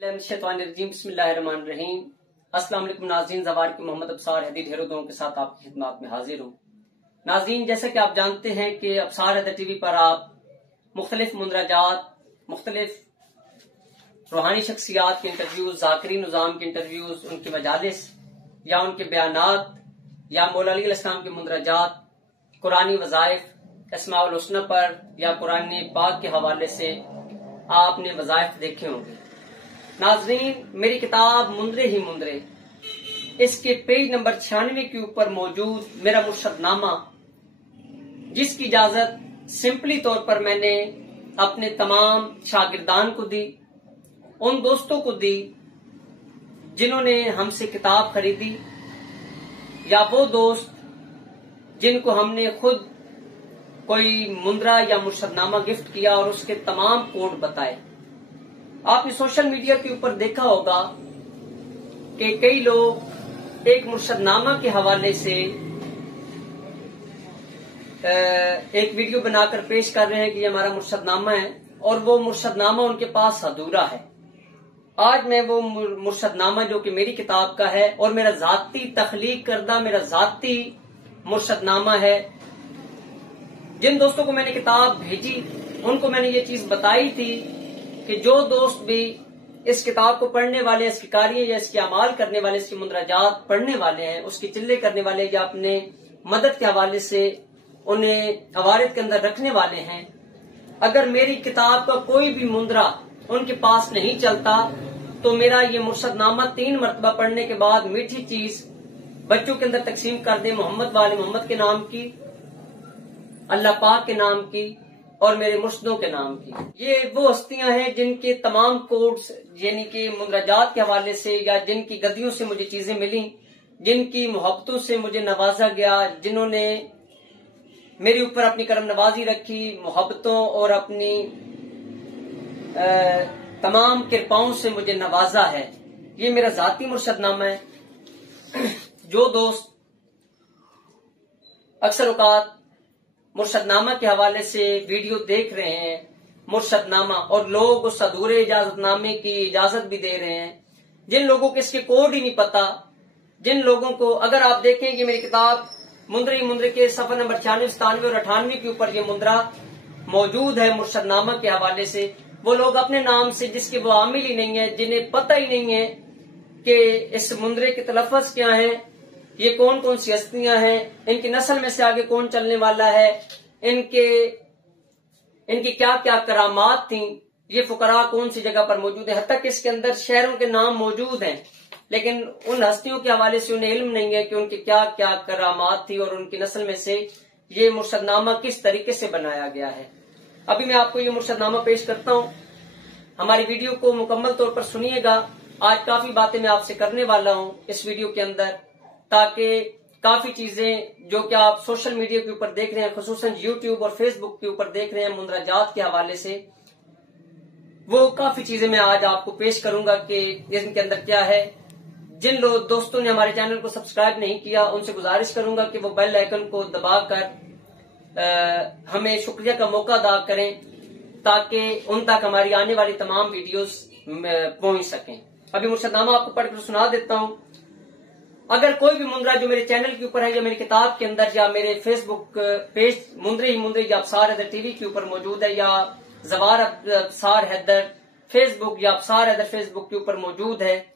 बिस्मिल्लाहिर्रहमानिर्रहीम। अस्सलाम वालेकुम नाज़रीन, ज़वार की मोहम्मद अब्सार हैदी ढेरों दों के साथ आपकी खिदमत में हाजिर हूँ। नाज़रीन, जैसा कि आप जानते हैं कि अब्सार हैदर टीवी पर आप मुख्तलिफ मुंदरजात, मुख्तलिफ रूहानी शख्सियात के इंटरव्यूज, ज़ाकिरीन निज़ाम के इंटरव्यूज, उनके मजालिस या उनके बयानात या मौला अली अलैहिस्सलाम के मुंदरजात, कुरानी वज़ाइफ, अस्माउल हुस्ना पर या कुरान पाक के हवाले से आपने वज़ाइफ देखे होंगे। नाज़रीन, मेरी किताब मुंदरे ही मुंदरे, इसके पेज नंबर 96 के ऊपर मौजूद मेरा मुर्शदनामा, जिसकी इजाजत सिंपली तौर पर मैंने अपने तमाम शागिर्दान को दी, उन दोस्तों को दी जिन्होंने हमसे किताब खरीदी, या वो दोस्त जिनको हमने खुद कोई मुंदरा या मुर्शदनामा गिफ्ट किया और उसके तमाम कोड बताए। आपने सोशल मीडिया के ऊपर देखा होगा कि कई लोग एक मुर्शदनामा के हवाले से एक वीडियो बनाकर पेश कर रहे हैं कि ये हमारा मुर्शदनामा है, और वो मुर्शदनामा उनके पास अधूरा है। आज मैं वो मुर्शदनामा जो कि मेरी किताब का है और मेरा जाती तख्लीक करदा, मेरा जाती मुर्शदनामा है, जिन दोस्तों को मैंने किताब भेजी उनको मैंने ये चीज बताई थी कि जो दोस्त भी इस किताब को पढ़ने वाले, इसकी कारी या इसके अमाल करने वाले, इसकी मुंदरजात पढ़ने वाले हैं, उसकी चिल्ले करने वाले या अपने मदद के हवाले से उन्हें अवारिद के अंदर रखने वाले हैं, अगर मेरी किताब का कोई भी मुंदरा उनके पास नहीं चलता तो मेरा ये मुर्शदनामा 3 मरतबा पढ़ने के बाद मीठी चीज बच्चों के अंदर तकसीम कर दे, मोहम्मद वाले मोहम्मद के नाम की, अल्लाह पाक के नाम की और मेरे मुर्शदों के नाम की। ये वो हस्तियां हैं जिनके तमाम कोड्स, यानी कि मुंदरजात के हवाले से या जिनकी गद्दियों से मुझे चीजें मिली, जिनकी मोहब्बतों से मुझे नवाजा गया, जिन्होंने मेरे ऊपर अपनी करम नवाजी रखी, मोहब्बतों और अपनी तमाम कृपाओं से मुझे नवाजा है। ये मेरा जाती मुर्शदनामा है। जो दोस्त अक्सर औकात मुर्शदनामा के हवाले से वीडियो देख रहे हैं, मुर्शदनामा, और लोग उस अधूरे इजाजतनामे की इजाजत भी दे रहे हैं, जिन लोगों को इसके कोड ही नहीं पता, जिन लोगों को, अगर आप देखें कि मेरी किताब मुंदरे मुंदरे के सफा नंबर 96, 97 और 98 के ऊपर ये मुंदरा मौजूद है मुर्शदनामा के हवाले से, वो लोग अपने नाम से जिसके वो आमिल ही नहीं है, जिन्हें पता ही नहीं है कि इस मुंदरे के तलफ़्फ़ुज़ क्या है, ये कौन कौन सी हस्तियां हैं, इनकी नस्ल में से आगे कौन चलने वाला है, इनकी क्या क्या करामात थी, ये फुकरा कौन सी जगह पर मौजूद है। हद तक इसके अंदर शहरों के नाम मौजूद हैं, लेकिन उन हस्तियों के हवाले से उन्हें इल्म नहीं है कि उनकी क्या क्या करामात थी और उनकी नस्ल में से ये मुर्शदनामा किस तरीके से बनाया गया है। अभी मैं आपको ये मुर्शदनामा पेश करता हूँ। हमारी वीडियो को मुकम्मल तौर पर सुनिएगा। आज काफी बातें मैं आपसे करने वाला हूँ इस वीडियो के अंदर, ताकि काफी चीजें जो कि आप सोशल मीडिया के ऊपर देख रहे हैं, खुसूसन यूट्यूब और फेसबुक के ऊपर देख रहे हैं मुंदरजात के हवाले से, वो काफी चीजें मैं आज आपको पेश करूंगा कि इनके अंदर क्या है। जिन दोस्तों ने हमारे चैनल को सब्सक्राइब नहीं किया, उनसे गुजारिश करूंगा कि वो बेल आइकन को दबाकर हमें शुक्रिया का मौका अदा करें, ताकि उन तक हमारी आने वाली तमाम वीडियोस पहुंच सकें। अभी मुर्शदनामा आपको पढ़कर सुना देता हूं। अगर कोई भी मुंदरा जो मेरे चैनल के ऊपर है या मेरी किताब के अंदर या मेरे फेसबुक पेज मुंदरे ही मुंदरे या अब्सार हैदर टीवी के ऊपर मौजूद है, या ज़वार अब्सार हैदर फेसबुक या अब्सार हैदर फेसबुक के ऊपर मौजूद है,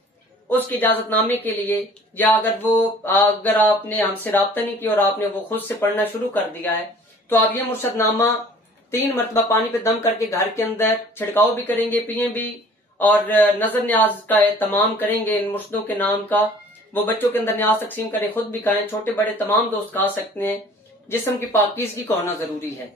उसकी इजाजतनामे के लिए, या अगर आपने हमसे राब्ता नहीं किया और आपने वो खुद से पढ़ना शुरू कर दिया है, तो आप ये मुर्शदनामा 3 मरतबा पानी पे दम करके घर के अंदर छिड़काव भी करेंगे, पिए भी, और नजर न्याज का एहतमाम करेंगे इन मुर्शदों के नाम का। वो बच्चों के अंदर न्याज तकसीम करें, खुद भी खाएं, छोटे बड़े तमाम दोस्त खा सकते हैं। जिस्म की पाकीज़गी का होना जरूरी है।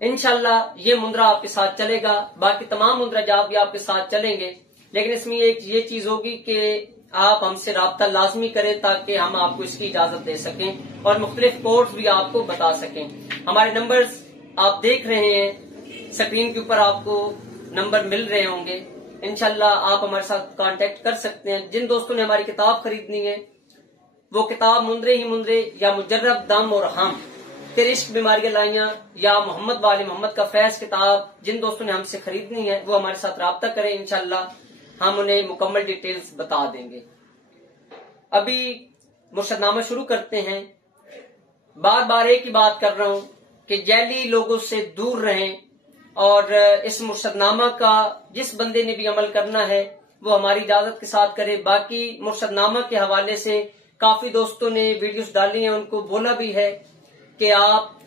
इंशाल्लाह ये मुंदरा आपके साथ चलेगा, बाकी तमाम मुंदरजात भी आपके साथ चलेंगे, लेकिन इसमें एक ये चीज होगी कि आप हमसे राब्ता लाजमी करें ताकि हम आपको इसकी इजाजत दे सकें और मुख्तलिफ कोड्स भी आपको बता सकें। हमारे नंबर्स आप देख रहे हैं, स्क्रीन के ऊपर आपको नंबर मिल रहे होंगे। इंशाल्लाह आप हमारे साथ कांटेक्ट कर सकते हैं। जिन दोस्तों ने हमारी किताब खरीदनी है, वो किताब मुंदरे ही मुंदरे या मुजर्रब दम और हम, तेरे इश्क बीमारियां लाइयां या मोहम्मद वाले मोहम्मद का फैज किताब जिन दोस्तों ने हमसे खरीदनी है वो हमारे साथ राब्ता करें, इंशाल्लाह हम उन्हें मुकम्मल डिटेल्स बता देंगे। अभी मुर्शदनामा शुरू करते हैं। बार बार एक ही बात कर रहा हूं कि जैली लोगों से दूर रहें और इस मुर्शदनामा का जिस बंदे ने भी अमल करना है वो हमारी इजाजत के साथ करे। बाकी मुर्शदनामा के हवाले से काफी दोस्तों ने वीडियोस डाली हैं, उनको बोला भी है कि आप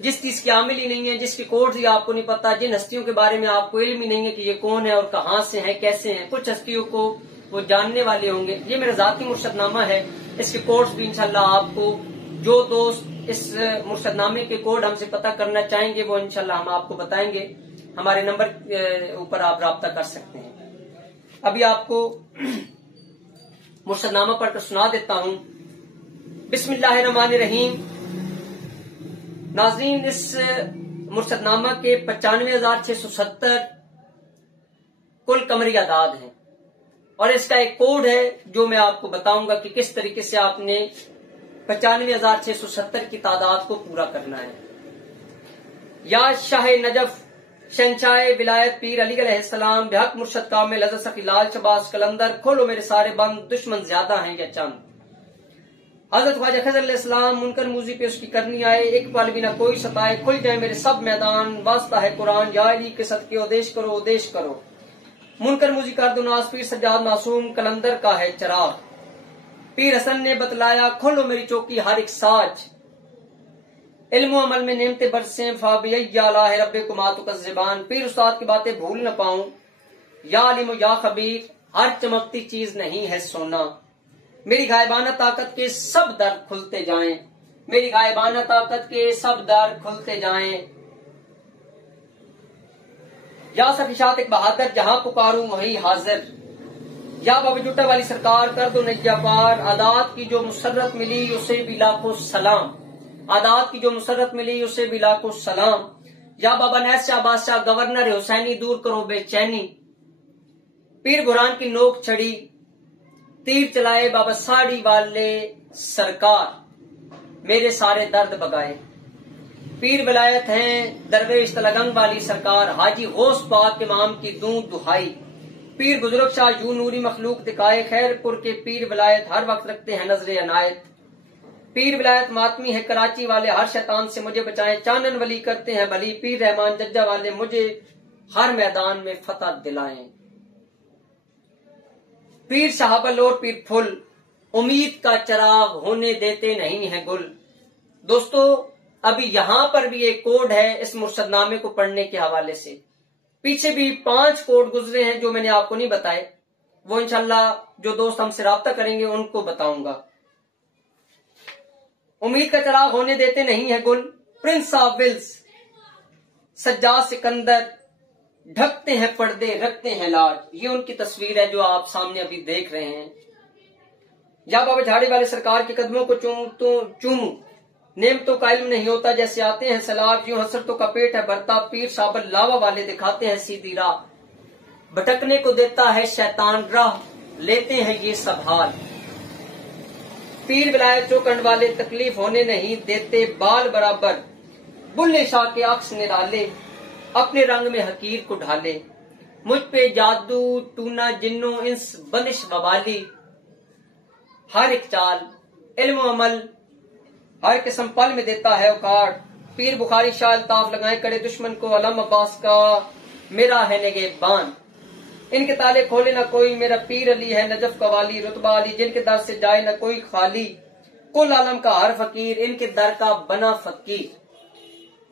जिस चीज की आमिल ही नहीं है, जिसकी कोड ही आपको नहीं पता, जिन हस्तियों के बारे में आपको इल्म ही नहीं है कि ये कौन है और कहां से है, कैसे हैं, कुछ हस्तियों को वो जानने वाले होंगे। ये मेरा जाती मुर्शदनामा है, इसके कोड्स भी इंशाल्लाह आपको जो दोस्त इस मुर्शदनामे के कोड हमसे पता करना चाहेंगे वो इंशाल्लाह हम आपको बताएंगे। हमारे नंबर ऊपर आप राब्ता कर सकते हैं। अभी आपको मुर्शदनामा पढ़कर सुना देता हूं। बिस्मिल्लाहिर्रहमानिर्रहीम। नाज़रीन, इस मुर्शदनामा के 95,670 कुल कमरी आदाद हैं और इसका एक कोड है जो मैं आपको बताऊंगा कि किस तरीके से आपने 95,670 की तादाद को पूरा करना है। या शाह नजफ शहंशाह विलायत पीर अली अलैहिस्सलाम बेहक मुर्शद कामिल हज़रत सखी लाल शबाज कलंदर, खोलो मेरे सारे बंद, दुश्मन ज्यादा हैं या चंद। हजरत ख्वाजा खज़र अलैहिस्सलाम मुनकर मूजी पे उसकी करनी आए, एक पल भी ना कोई सताए, खुल जाए मेरे सब मैदान, वास्ता है कुरान, या अली के सदके उदेश करो उदेश करो। मुनकर मूजी कर दो नास, पीर सज्जाद मासूम कलंदर का है चराग। पीर हसन ने बतलाया, खोलो मेरी चौकी हर एक साज, इल्म अमल में नेमते बरसे, फाबिया रब्बे को मातु का ज़बान। पीर उस्ताद की बातें भूल न पाऊं, या अलिम या खबीर, हर चमकती चीज नहीं है सोना। मेरी गायबाना ताकत के सब दर खुलते जाएं, मेरी गायबाना ताकत के सब दर खुलते जाएं। या सफिशात एक बहादुर, जहां पुकारूं वही हाजिर। या बाबा जुट्टा वाली सरकार कर दो नैया पार, आदात की जो मुसर्रत मिली उसे भी लाखों सलाम, आदात की जो मुसर्रत मिली उसे भी लाखों सलाम। या बाबा नैस शाह बादशाह गवर्नर हुसैनी, दूर करो बेचैनी। पीर बुरहान की नोक छड़ी, तीर चलाए बाबा साड़ी वाले सरकार, मेरे सारे दर्द बगाए। पीर विलायत हैं दरवेश तलगंग वाली सरकार, हाजी गौस पाक इमाम की दूं दुहाई। पीर बुजुर्ग शाह यूं नूरी मखलूक दिखाए, खैरपुर के पीर विलायत हर वक्त रखते हैं नजरे अनायत। पीर विलायत मातमी है कराची वाले, हर शैतान से मुझे बचाएं, चानन वली करते हैं भली। पीर रहमान जज्जा वाले मुझे हर मैदान में फतह दिलाएं। पीर शहाबल और पीर फुल, उम्मीद का चराग होने देते नहीं है गुल। दोस्तों, अभी यहां पर भी एक कोड है इस मुर्शदनामे को पढ़ने के हवाले से। पीछे भी 5 कोड गुजरे हैं जो मैंने आपको नहीं बताए, वो इंशाल्लाह जो दोस्त हमसे राब्ता करेंगे उनको बताऊंगा। उम्मीद का चराग होने देते नहीं है गुल, prince of Wills Sajjad Sikandar, ढकते हैं पर्दे रखते हैं लाज। ये उनकी तस्वीर है जो आप सामने अभी देख रहे हैं। या बाबा झाड़ी वाले सरकार के कदमों को चूमू, नेमतों का इल्म नहीं होता जैसे आते हैं सलाब, यूं हसरतों का पेट है भरता। पीर शाबल लावा वाले दिखाते हैं सीधी राह, भटकने को देता है शैतान राह, लेते हैं ये सब हाल। पीर विलायत चौकंड वाले तकलीफ होने नहीं देते बाल बराबर, बुल्ले शाह के अक्स निराले, अपने रंग में हकीर को ढाले। मुझ पे जादू टूना जिन्नो इंस बनिश बवाली, हर एक चाल इल्म अमल हर किस्म पल में देता है उकाड़। पीर बुखारी शाह अल्ताफ लगाए कड़े दुश्मन को, अलम अब्बास का मेरा है निगहबान। इनके ताले खोले न कोई, मेरा पीर अली है नजफ का वाली, रुतबा अली जिनके दर से जाए न कोई खाली। कुल आलम का हर फकीर इनके दर का बना फकीर,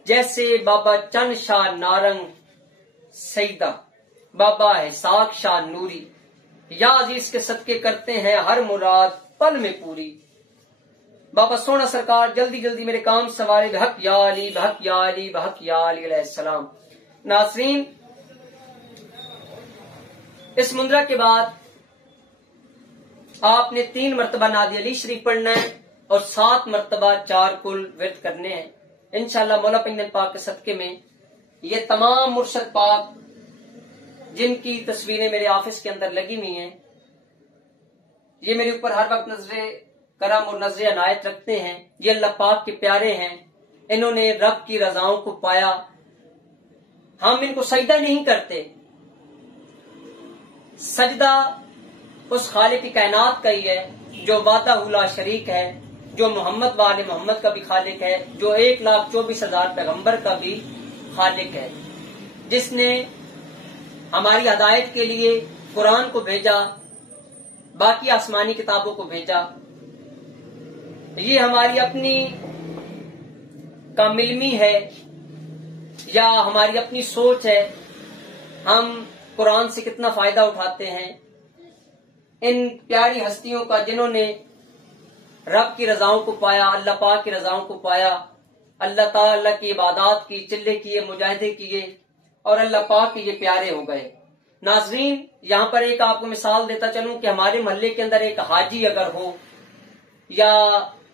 जैसे बाबा चंद शाह नारंग सईदा, बाबा हिसाक शाह नूरी। या अजीज के सदके करते हैं हर मुराद पल में पूरी। बाबा सोना सरकार जल्दी जल्दी मेरे काम सवारे, बहक या अली बहक या अली बहक या अली अलैहिस्सलाम। नाज़रीन, इस मुंदरा के बाद आपने 3 मरतबा नादी अली शरीफ पढ़ना है और 7 मरतबा 4 कुल विर्द करने हैं। इंशाल्लाह मौला पैगंबर पाक के सदके में ये तमाम मुर्शद पाक जिनकी तस्वीरें मेरे ऑफिस के अंदर लगी हुई हैं, ये मेरे ऊपर हर वक्त नजरे करम और नजर अनायत रखते हैं, ये अल्लाह पाक के प्यारे हैं, इन्होंने रब की रजाओं को पाया, हम इनको सजदा नहीं करते। सजदा उस खालिक की कायनात का ही है जो वाहदहुला शरीक है, जो मोहम्मद वाले मोहम्मद का भी खालिक है, जो 1,24,000 पैगंबर का भी खालिक है, जिसने हमारी हिदायत के लिए कुरान को भेजा, बाकी आसमानी किताबों को भेजा। ये हमारी अपनी कामिलमी है या हमारी अपनी सोच है, हम कुरान से कितना फायदा उठाते हैं। इन प्यारी हस्तियों का जिन्होंने रब की रजाओं को पाया, अल्लाह पाक की रजाओं को पाया, अल्लाह ताला की इबादत की, चिल्ले किए, मुजाहिदे किए और अल्लाह पाक के ये प्यारे हो गए। नाजरीन, यहाँ पर एक आपको मिसाल देता चलूं कि हमारे मोहल्ले के अंदर एक हाजी अगर हो या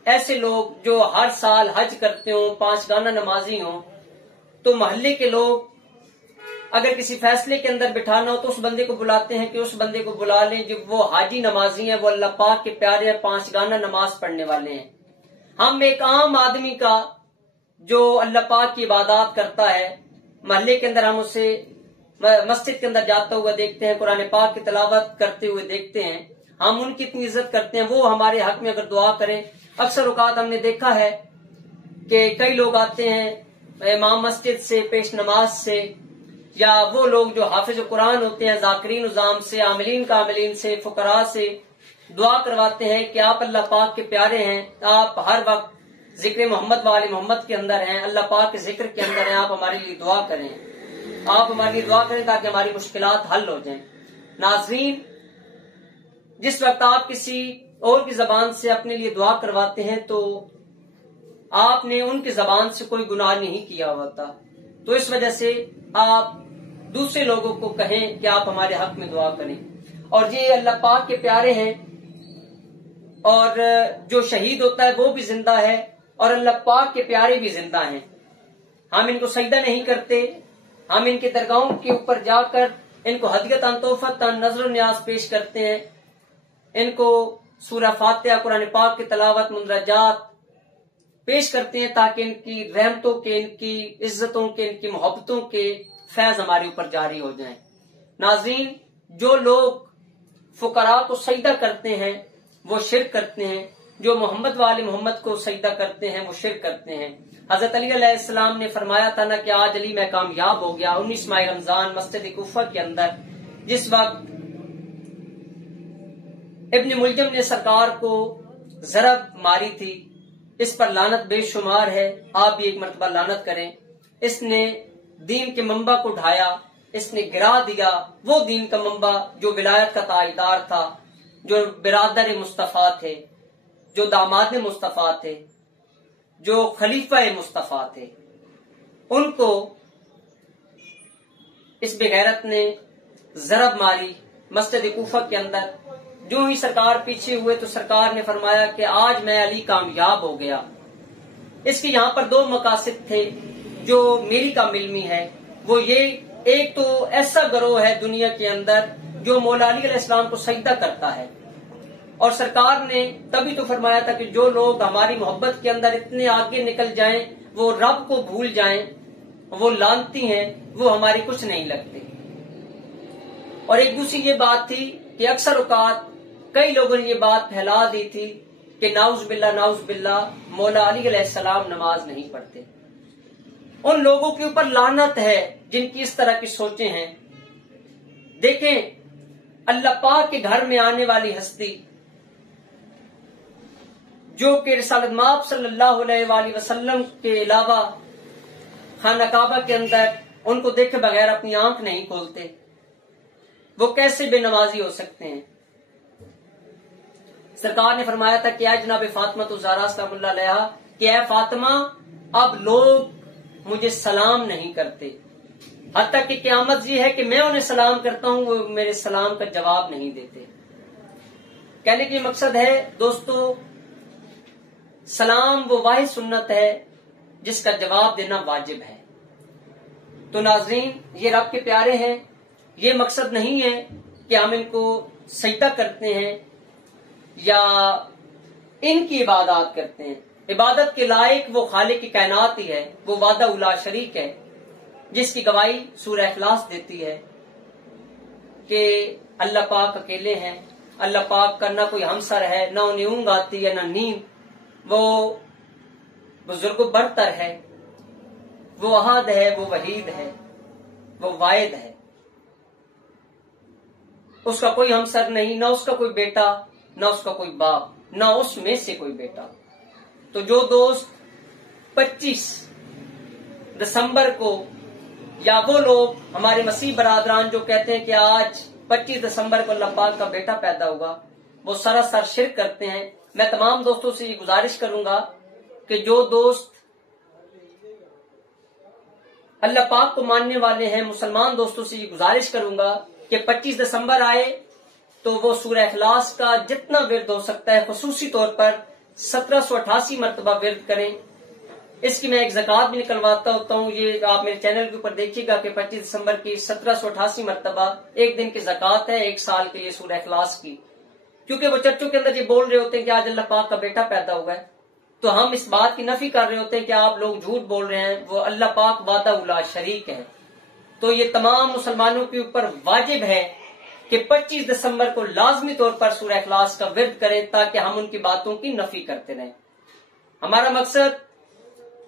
ऐसे लोग जो हर साल हज करते हो, 5 गाना नमाजी हो, तो मोहल्ले के लोग अगर किसी फैसले के अंदर बिठाना हो तो उस बंदे को बुलाते हैं कि उस बंदे को बुला लें जब वो हाजी नमाजी है, वो अल्लाह पाक के प्यारे हैं, 5 गाना नमाज पढ़ने वाले हैं। हम एक आम आदमी का जो अल्लाह पाक की इबादत करता है, मोहल्ले के अंदर हम उसे मस्जिद के अंदर जाता हुआ देखते हैं, कुरान पाक की तिलावत करते हुए देखते हैं, हम उनकी इतनी इज्जत करते हैं, वो हमारे हक में अगर दुआ करें। अक्सर औकात हमने देखा है कि कई लोग आते हैं इमाम मस्जिद से, पेश नमाज से, या वो लोग जो हाफिज कुरान होते हैं, जाकिरीन उजाम से, आमिलीन कामिलीन से, फुकरा से दुआ करवाते हैं कि आप अल्लाह पाक के प्यारे हैं, आप हर वक्त जिक्र मोहम्मद वाले मोहम्मद के अंदर हैं, अल्लाह पाक के जिक्र के अंदर हैं, आप हमारे लिए दुआ करें, आप हमारे लिए दुआ करें ताकि हमारी मुश्किलात हल हो जाएं। नाज़रीन, जिस वक्त आप किसी और की जबान से अपने लिए दुआ करवाते हैं तो आपने उनकी जबान से कोई गुनाह नहीं किया होता, तो इस वजह से आप दूसरे लोगों को कहें कि आप हमारे हक में दुआ करें। और ये अल्लाह पाक के प्यारे हैं, और जो शहीद होता है वो भी जिंदा है और अल्लाह पाक के प्यारे भी जिंदा हैं। हम इनको सजदा नहीं करते, हम इनके दरगाहों के ऊपर जाकर इनको हदियतन तोहफतन नजर न्याज पेश करते हैं, इनको सूरह फातिहा, कुरान पाक की तिलावत, मुंदरजात पेश करते हैं ताकि इनकी रहमतों के, इनकी इज्जतों के, इनकी मोहब्बतों के फैज हमारे ऊपर जारी हो जाएं। नाज़रीन, जो लोग फुकरा को सजदा करते हैं वो शिर्क करते हैं, जो मोहम्मद वाले मोहम्मद को सजदा करते हैं वो शिर्क करते हैं। हजरत अली अलैहिस्सलाम ने फरमाया था ना कि आज अली मैं कामयाब हो गया। 19 माह रमजान मस्जिद कुफा के अंदर जिस वक्त इब्न मुलजम ने सरकार को जरब मारी थी, इस पर लानत बेशुमार है, आप भी एक मरतबा लानत करें। इसने दीन के मंबा को ढाया, इसने गिरा दिया वो दीन का मंबा जो विलायत का ताईदार था, जो बिरादर मुस्तफा थे, जो दामाद मुस्तफा थे, जो खलीफा मुस्तफा थे। उनको इस बेगैरत ने जरब मारी मस्जिद कूफा के अंदर। जो ही सरकार पीछे हुए तो सरकार ने फरमाया कि आज मैं अली कामयाब हो गया। इसके यहाँ पर 2 मकासद थे जो मेरी कामिलमी है, वो ये, एक तो ऐसा गिरोह है दुनिया के अंदर जो मौला अली अलैहिस्सलाम को सजदा करता है, और सरकार ने तभी तो फरमाया था कि जो लोग हमारी मोहब्बत के अंदर इतने आगे निकल जाएं, वो रब को भूल जाएं, वो लानती हैं, वो हमारी कुछ नहीं लगते। और एक दूसरी ये बात थी कि अक्सर औकात कई लोगों ने ये बात फैला दी थी कि नाउज बिल्ला मौला अली अलैहिस्सलाम नमाज नहीं पढ़ते। उन लोगों के ऊपर लानत है जिनकी इस तरह की सोचें हैं। देखें, अल्लाह पाक के घर में आने वाली हस्ती जो कि रिसालत माब सल्लल्लाहु अलैहि वसल्लम के अलावा खाना काबा के अंदर उनको देखे बगैर अपनी आंख नहीं खोलते, वो कैसे बेनमाजी हो सकते हैं। सरकार ने फरमाया था कि ऐ जनाब फातिमा तो ज़हरा सलामुल्लाह अलैहा कि ऐ फातिमा, अब लोग मुझे सलाम नहीं करते, हत्ता कि क़यामत ये है कि मैं उन्हें सलाम करता हूं, वो मेरे सलाम का जवाब नहीं देते। कहने की मकसद है दोस्तों, सलाम वो वाहिद सुन्नत है जिसका जवाब देना वाजिब है। तो नाज़रीन, ये रब के प्यारे हैं, ये मकसद नहीं है कि हम इनको सजदा करते हैं या इनकी इबादत करते हैं। इबादत के लायक वो खालिक की कायनात ही है, वो वादा उला शरीक है, जिसकी गवाही सूरह इखलास देती है कि अल्लाह पाक अकेले हैं, अल्लाह पाक का ना कोई हमसर है, ना उन्हें ऊँग आती है ना नींद, वो बुजुर्ग बरतर है, वो अहद है, वो वहीद है, वो वाहिद है, उसका कोई हमसर नहीं, ना उसका कोई बेटा, ना उसका कोई बाप, ना उसमें से कोई बेटा। तो जो दोस्त 25 दिसंबर को, या वो लोग हमारे मसीह बरादरान जो कहते हैं कि आज 25 दिसंबर को अल्लाह पाक का बेटा पैदा होगा, वो सरासर शिर्क करते हैं। मैं तमाम दोस्तों से ये गुजारिश करूंगा कि जो दोस्त अल्लाह पाक को मानने वाले हैं, मुसलमान दोस्तों से ये गुजारिश करूंगा कि 25 दिसंबर आए तो वो सूरह इखलास का जितना विर्द हो सकता है खुसूसी तौर पर 1788 मरतबा विर्द करें। इसकी मैं एक ज़कात भी निकलवाता होता हूँ, ये आप मेरे चैनल के ऊपर देखिएगा कि 25 दिसंबर की 1788 मरतबा एक दिन की ज़कात है, एक साल के लिए सूरह इखलास की। क्योंकि वो चर्चों के अंदर ये बोल रहे होते हैं कि आज अल्लाह पाक का बेटा पैदा हुआ है, तो हम इस बात की नफी कर रहे होते हैं कि आप लोग झूठ बोल रहे हैं, वो अल्लाह पाक वादा उला शरीक है। तो ये तमाम मुसलमानों के ऊपर वाजिब है कि 25 दिसंबर को लाजमी तौर पर सूरह इखलास का विर्द करें, ताकि हम उनकी बातों की नफी करते रहें। हमारा मकसद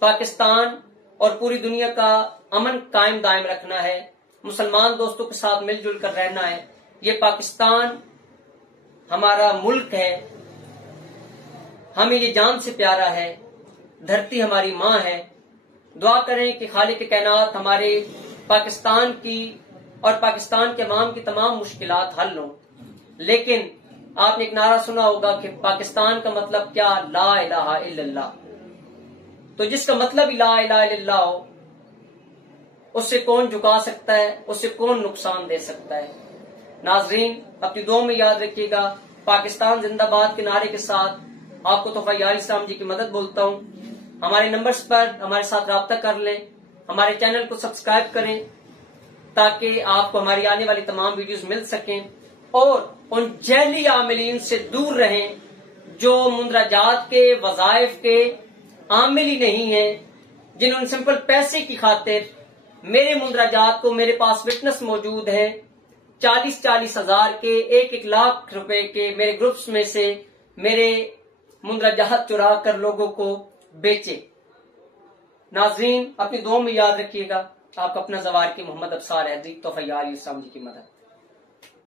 पाकिस्तान और पूरी दुनिया का अमन कायम दायम रखना है, मुसलमान दोस्तों के साथ मिलजुल कर रहना है। ये पाकिस्तान हमारा मुल्क है, हमें ये जान से प्यारा है, धरती हमारी माँ है। दुआ करें कि खालिक कायनात हमारे पाकिस्तान की और पाकिस्तान के अवाम की तमाम मुश्किलात हल हों। लेकिन आपने एक नारा सुना होगा कि पाकिस्तान का मतलब क्या, ला इलाहा इल्लल्लाह। तो जिसका मतलब ला इलाहा इल्लल्लाह हो, उससे कौन झुका सकता है, उससे कौन नुकसान दे सकता है। नाजरीन, अपनी दुआ में याद रखिएगा, पाकिस्तान जिंदाबाद के नारे के साथ आपको तोहफा यार इस्लाम जी की मदद बोलता हूँ। हमारे नंबर्स पर हमारे साथ राब्ता कर लें, हमारे चैनल को सब्सक्राइब करें ताकि आपको हमारी आने वाली तमाम वीडियोस मिल सकें, और उन जैली आमिलीन से दूर रहें जो मुंदराजात के वज़ाइफ के आमिल ही नहीं है, जिन्होंने सिंपल पैसे की खातिर मेरे मुंदराजात को, मेरे पास विटनेस मौजूद है, 40-40 हजार के, 1-1 लाख रुपए के मेरे ग्रुप्स में से मेरे मुंदराजात चुरा कर लोगों को बेचे। नाजरीन, अपनी दुआ में याद रखिएगा। आपका अपना ज़वार की मोहम्मद अफसार हैदरी, तोहफा यार इस्लाम जी की मदद।